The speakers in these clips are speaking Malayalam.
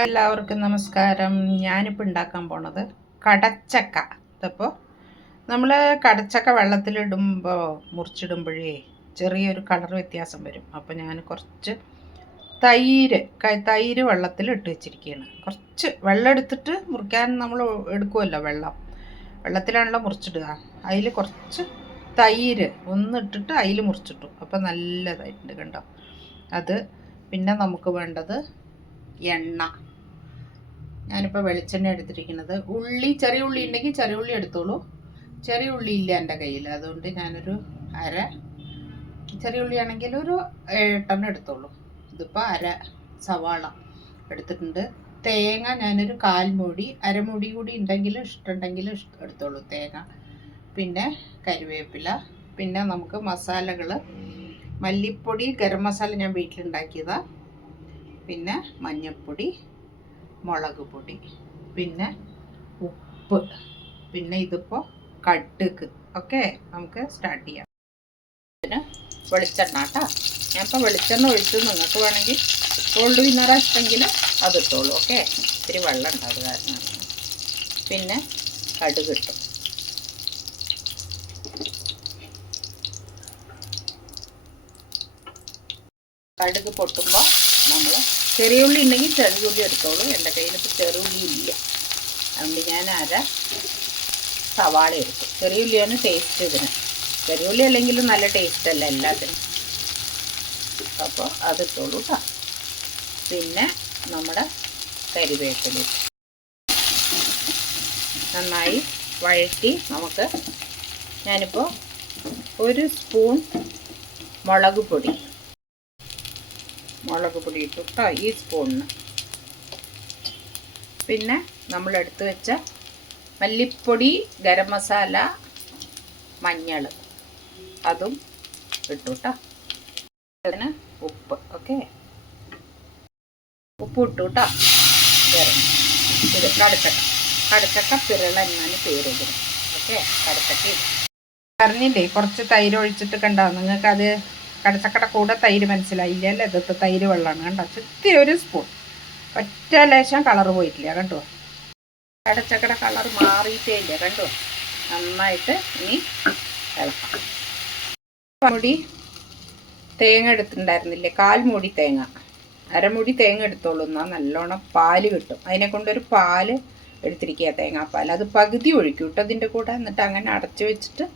എല്ലാവർക്കും നമസ്കാരം. ഞാനിപ്പോൾ ഉണ്ടാക്കാൻ പോണത് കടച്ചക്ക. ഇതിപ്പോൾ നമ്മൾ കടച്ചക്ക വെള്ളത്തിലിടുമ്പോൾ മുറിച്ചിടുമ്പോഴേ ചെറിയൊരു കളർ വ്യത്യാസം വരും. അപ്പോൾ ഞാൻ കുറച്ച് തൈര് വെള്ളത്തിൽ ഇട്ട് വെച്ചിരിക്കുകയാണ്. കുറച്ച് വെള്ളം എടുത്തിട്ട് മുറിക്കാൻ നമ്മൾ എടുക്കുമല്ലോ, വെള്ളത്തിലാണല്ലോ മുറിച്ചിടുക. അതിൽ കുറച്ച് തൈര് ഒന്നിട്ടിട്ട് അതിൽ മുറിച്ചിട്ടു. അപ്പോൾ നല്ലതായിട്ടുണ്ട് കണ്ടോ. അത് പിന്നെ നമുക്ക് വേണ്ടത് എണ്ണ. ഞാനിപ്പോൾ വെളിച്ചെണ്ണ എടുത്തിരിക്കുന്നത്. ചെറിയ ഉള്ളി ഉണ്ടെങ്കിൽ ചെറിയ ഉള്ളി എടുത്തോളൂ. ചെറിയ ഉള്ളി ഇല്ല എൻ്റെ കയ്യിൽ, അതുകൊണ്ട് ഞാനൊരു ചെറിയ ഉള്ളി ആണെങ്കിൽ ഒരു 7 എടുത്തോളൂ. ഇതിപ്പോൾ സവാള എടുത്തിട്ടുണ്ട്. തേങ്ങ ഞാനൊരു 1/4 മൂടി, അരമുടി കൂടി ഇഷ്ടമുണ്ടെങ്കിൽ എടുത്തോളൂ തേങ്ങ. പിന്നെ കരിവേപ്പില. പിന്നെ നമുക്ക് മസാലകൾ, മല്ലിപ്പൊടി, ഗരം മസാല ഞാൻ വീട്ടിലുണ്ടാക്കിയതാണ്. പിന്നെ മഞ്ഞൾപ്പൊടി, മുളക് പൊടി, പിന്നെ ഉപ്പ്, പിന്നെ ഇതിപ്പോൾ കടുക്. ഓക്കെ, നമുക്ക് സ്റ്റാർട്ട് ചെയ്യാം. പിന്നെ വെളിച്ചെണ്ണ കേട്ടോ. ഞാനിപ്പോൾ വെളിച്ചെണ്ണ ഒഴിച്ചു. നിങ്ങൾക്ക് വേണമെങ്കിൽ ഗോൾഡ് വിന്നറ ഇഷ്ടമെങ്കിൽ അതിട്ടോളൂ. ഓക്കെ, ഇത്തിരി വെള്ളം ഉണ്ട്, അത് കാരണം. പിന്നെ കടുക് ഇട്ടു. കടുക് പൊട്ടുമ്പോൾ നമ്മൾ ചെറിയ ഉള്ളി ഉണ്ടെങ്കിൽ ചെറിയ ഉള്ളി എടുത്തോളൂ. എൻ്റെ കയ്യിലിപ്പോൾ ചെറിയ ഉള്ളി ഇല്ല, അതുകൊണ്ട് ഞാൻ സവാള എടുത്തു. ചെറിയ ഉള്ളിയാണ് ടേസ്റ്റ് ഇതിന്. ചെറിയ ഉള്ളി അല്ലെങ്കിലും നല്ല ടേസ്റ്റ് അല്ല എല്ലാത്തിനും. അപ്പോൾ അതിട്ടോളൂ കേട്ടോ. പിന്നെ നമ്മുടെ കരിവേപ്പില നന്നായി വഴറ്റി നമുക്ക്, ഞാനിപ്പോൾ 1 സ്പൂൺ മുളക് പൊടി ഇട്ടു കേട്ടോ, ഈ സ്പൂണിന്. പിന്നെ നമ്മൾ എടുത്തു വെച്ച മല്ലിപ്പൊടി, ഗരം മസാല, മഞ്ഞൾ അതും ഇട്ടു കേട്ടോ. അതിന് ഉപ്പ്. ഓക്കെ, ഉപ്പ് ഇട്ടു കേട്ടോ. ഇത് കടച്ചക്ക പിരള എന്നാണ് പേര് ഇതിന്. ഓക്കെ, കടച്ചക്ക പറഞ്ഞില്ലേ, കുറച്ച് തൈര് ഒഴിച്ചിട്ട് കണ്ടോ. നിങ്ങൾക്കത് കടച്ചക്കയുടെ കൂടെ തൈര് മനസ്സിലായില്ല അല്ലേ? ഇതൊക്കെ തൈര് വെള്ളമാണ് കണ്ടോ. ചുറ്റി 1 സ്പൂൺ. ഒറ്റ ലേശം കളർ പോയിട്ടില്ല കണ്ടോ. കടച്ചക്കയുടെ കളർ മാറിയിട്ടേ ഇല്ല കണ്ടോ. നന്നായിട്ട് ഇനി ഇളക്കാം. മുടി തേങ്ങ എടുത്തിട്ടുണ്ടായിരുന്നില്ലേ, 1/4 മൂടി തേങ്ങ. അരമുടി തേങ്ങ എടുത്തോളൂ, എന്നാൽ നല്ലോണം പാല് കിട്ടും. അതിനെ കൊണ്ടൊരു പാല് എടുത്തിരിക്കുക, തേങ്ങാപ്പാൽ. അത് പകുതി ഒഴിക്കും കേട്ടോ ഇതിൻ്റെ കൂടെ. എന്നിട്ട് അങ്ങനെ അടച്ചു വെച്ചിട്ട്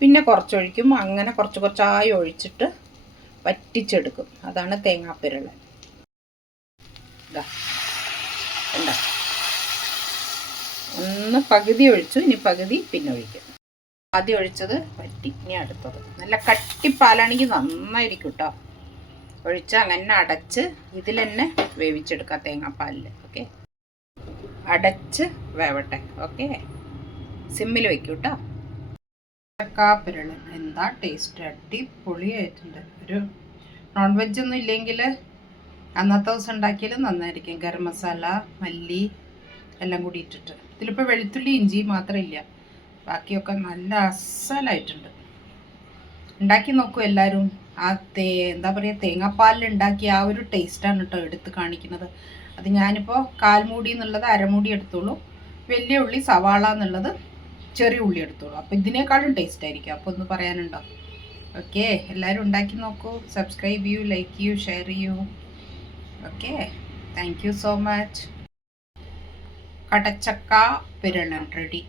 പിന്നെ കുറച്ചൊഴിക്കും. അങ്ങനെ കുറച്ചായി ഒഴിച്ചിട്ട് വറ്റിച്ചെടുക്കും. അതാണ് തേങ്ങാപ്പിരള. ഇതാ എന്താ, ഒന്ന് പകുതി ഒഴിച്ചു, ഇനി പകുതി പിന്നെ ഒഴിക്കും. ആദ്യം ഒഴിച്ചത് വറ്റി, ഇനി അടുത്തത്. നല്ല കട്ടിപ്പാലാണെങ്കിൽ നന്നായിരിക്കും കേട്ടോ. ഒഴിച്ച് അങ്ങനെ അടച്ച് ഇതിൽ തന്നെ വേവിച്ചെടുക്കാം തേങ്ങാപ്പാലിൽ. ഓക്കെ, അടച്ച് വേവട്ടെ. ഓക്കെ, സിമ്മിൽ വയ്ക്കും കേട്ടോ. ചക്കാപ്പിരളൻ എന്താ ടേസ്റ്റ്, അടിപൊളിയായിട്ടുണ്ട്. ഒരു നോൺ വെജ് ഒന്നും ഇല്ലെങ്കിൽ അന്നത്തെ ദിവസം ഉണ്ടാക്കിയാലും നന്നായിരിക്കും. ഗരം മസാല, മല്ലി എല്ലാം കൂടി ഇട്ടിട്ട്. ഇതിലിപ്പോൾ വെളുത്തുള്ളി ഇഞ്ചി മാത്രമില്ല, ബാക്കിയൊക്കെ നല്ല അസലായിട്ടുണ്ട്. ഉണ്ടാക്കി നോക്കൂ എല്ലാവരും. ആ എന്താ പറയുക, തേങ്ങാപ്പാലിൽ ഉണ്ടാക്കിയ ആ ഒരു ടേസ്റ്റാണ് കേട്ടോ എടുത്ത് കാണിക്കുന്നത്. അത് ഞാനിപ്പോൾ 1/4 മൂടി എന്നുള്ളത് അരമൂടി എടുത്തോളൂ. വലിയ ഉള്ളി, സവാള എന്നുള്ളത് ചെറിയ ഉള്ളി എടുത്തോളൂ. അപ്പോൾ ഇതിനേക്കാളും ടേസ്റ്റ് ആയിരിക്കും. അപ്പോൾ ഒന്ന് പറയാനുണ്ടോ? ഓക്കെ, എല്ലാവരും ഉണ്ടാക്കി നോക്കൂ. സബ്സ്ക്രൈബ് ചെയ്യൂ, ലൈക്ക് ചെയ്യൂ, ഷെയർ ചെയ്യൂ. Okay, thank you so much. കടച്ചക്ക പിരളൻ റെഡി.